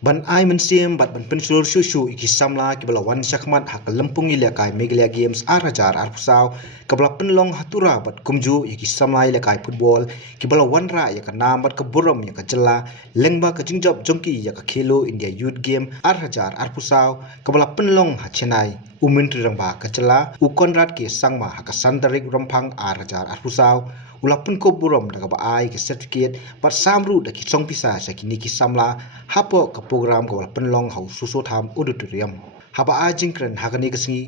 Ban ai mensiam bat ban pensul susu iki samla kibala wan syakmat hak lempung ilakai Meghalaya Games arajar arpusau kibala penlong hatura bat kumju iki samla ilakai football kibala wan ra ya kanam bat keburam ya kajela lengba ka jingjop jongki ya ka khelo India Youth Game arajar arpusau kibala penlong hachenai umentri rangba kajela u Conrad ke Sangma hak sandarik rampang arajar arpusau ulapun ko buram daga ba ai ke certificate pat samru da ki song pisa sa kini ki samla hapo ka program ko penlong hau suso tham auditorium haba a jingkren hagani kasngi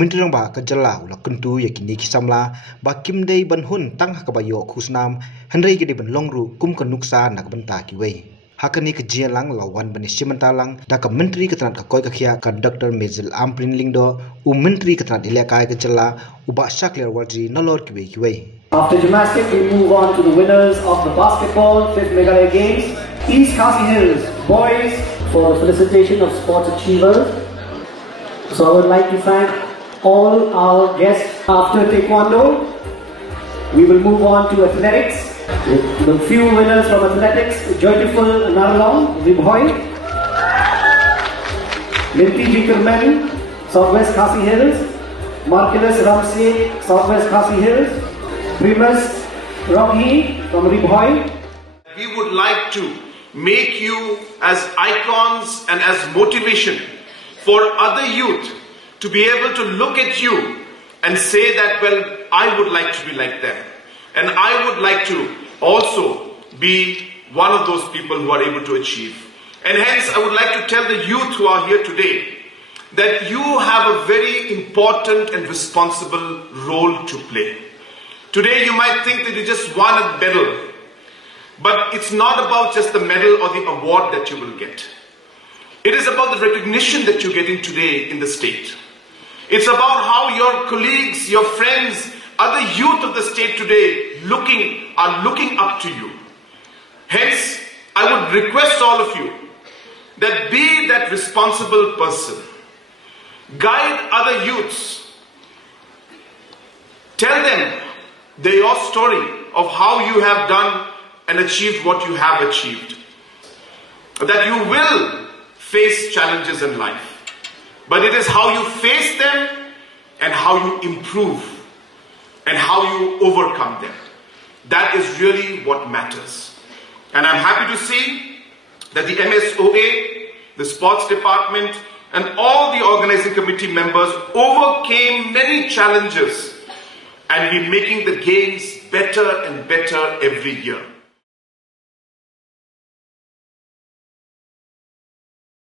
mintrang ba ka jalla ula kuntu ya kini ki samla ba kimdei ban hun tang ka ba yo Khusnam handrei ke de ban longru kum ka Nuksa nak Bynta Kiwei hakani ke jialang lawan bani simentalang da ka menteri ketran ka koi ka khia ka Dr. Mezil Amprin lingdo menteri ketran ilakai ka jalla uba shakler warji nolor Kiwei After gymnastics, we move on to the winners of the basketball 5th Meghalaya Games. East Khasi Hills boys for the felicitation of sports achievers. So I would like to thank all our guests. After Taekwondo, we will move on to athletics. The few winners from athletics: Joyful Narlong, Ribhoy, Linti Jikerman, Southwest Khasi Hills, Marcellus Ramsey, Southwest Khasi Hills, Primus Rocky from Ribhoy. We would like to make you as icons and as motivation for other youth to be able to look at you and say that, well, I would like to be like them. And I would like to also be one of those people who are able to achieve. And hence, I would like to tell the youth who are here today that you have a very important and responsible role to play. Today you might think that you just won a medal, but it's not about just the medal or the award that you will get. It is about the recognition that you're getting today in the state. It's about how your colleagues, your friends, other youth of the state today are looking up to you. Hence, I would request all of you that be that responsible person. Guide other youths. Tell them your story of how you have done and achieved what you have achieved. That you will face challenges in life, but it is how you face them and how you improve and how you overcome them. That is really what matters. And I'm happy to see that the MSOA, the sports department, and all the organizing committee members overcame many challenges and we're making the games better and better every year.